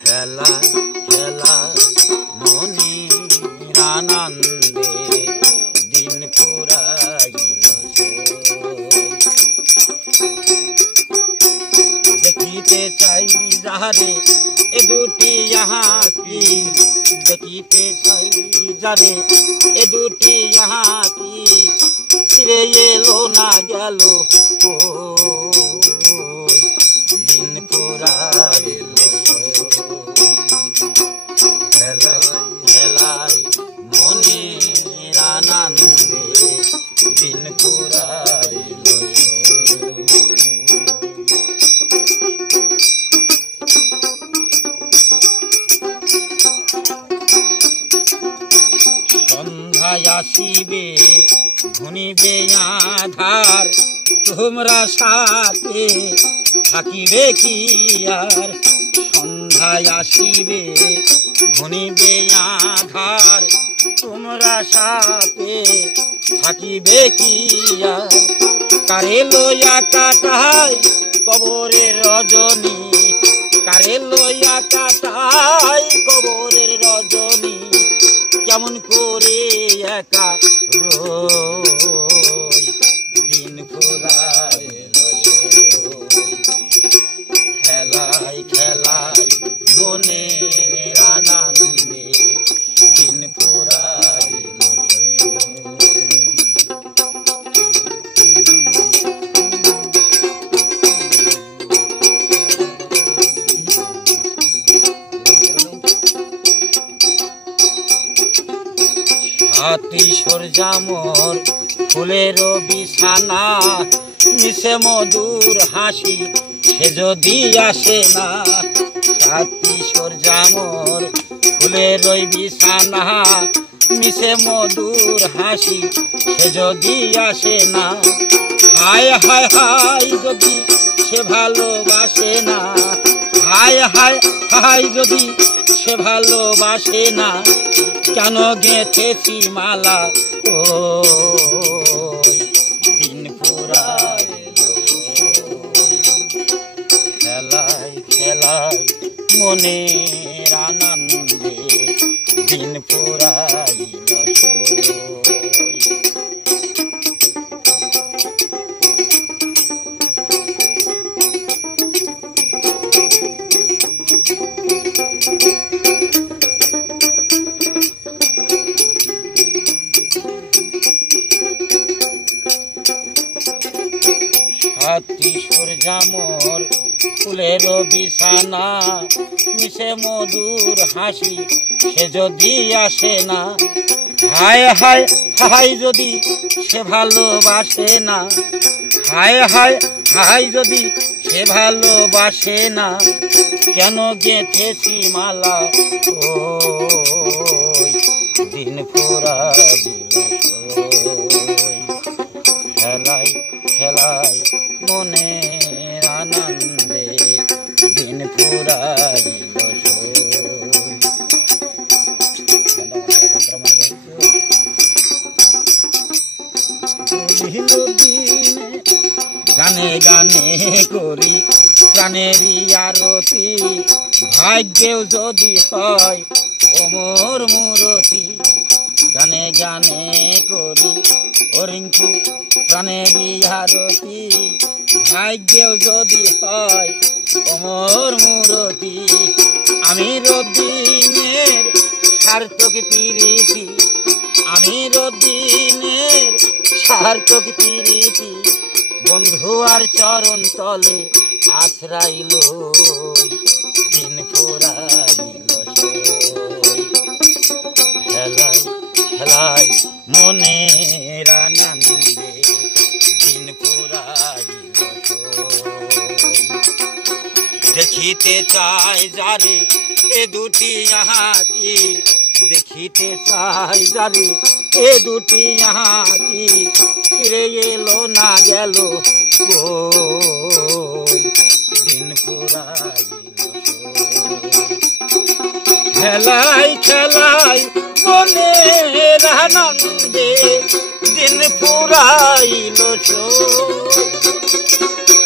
খেলা খেলা মনির আনন্দে দিন পুরাইল দেখিতে চাই যারে এ দুটি यहाँ की দেখিতে চাই যারে এ দুটি यहाँ की ফিরে এলো না গেল কই দিন পুরাইল খেলাই মনির আনন্দে দিন পুরাইল সন্ধ্যায় আসিবে ঘনিবে আধার তোমরা সাথে থাকিবে কি আর সন্ধ্যায় আসিবে ঘনিবে আধার তোমরা সাথে থাকিবে কি আর কারে লইয়া কাটাই কবরের রজনী কারে লইয়া কাটাই কবরের রজনী কেমন করে একা রই দিন পুরাইল খেলাই খেলাই মনের আনন্দে দিন পুরাইল হাতি সরজা মোর ফুলের বিছানা মিশে মধুর হাসি সে যদি আসে না হাতি সরজা মোর ফুলের বিছানা মিশে মধুর হাসি সে যদি আসে না হায় হায় হায় যদি সে ভালোবাসে না হায় হায় হায় যদি সে ভালোবাসে না কেন গেঁথেছি মালা ও দিন পুরাইল খেলাই খেলাই মনের আনন্দে দিন পুরাইল হাতি সরজা মোর ফুলের বিছানা মিশে মধুর হাসি সে যদি আসে না হায় হায় হায় যদি সে ভালোবাসে না হায় হায় হায় যদি সে ভালোবাসে না কেন গেঁথেছি মালা ও দিন পুরাইল খেলাই খেলাই মনের আনন্দে দিন পুরাইল গানে গানে করি প্রাণেরই আরতি ভাগ্যেও যদি হয় ওমর মূরতি গানে গানে করি অরিঙ্কু প্রাণেরই আরতি ভাগ্যেও যদি হয় ওমর মূরতি আমি রদিনের সার্থক প্রীতি আমি রদিনের সার্থক প্রীতি বন্ধু আর চরণ তলে আশ্রাইল দিন পুরাইল খেলাই খেলাই মনের আনন্দে দিন পুরাইল দেখিতে চাই যারে এ দুটি यहाँ की দেখিতে চাই যারে এ দুটি यहाँ की ফিরে এলো না গেল কই দিন পুরাইল খেলাই খেলাই মনের আনন্দে দিন পুরাইল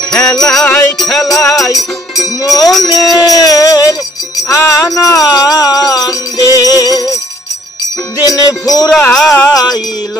খেলাই খেলাই মনের আনন্দে দিন ফুরাইল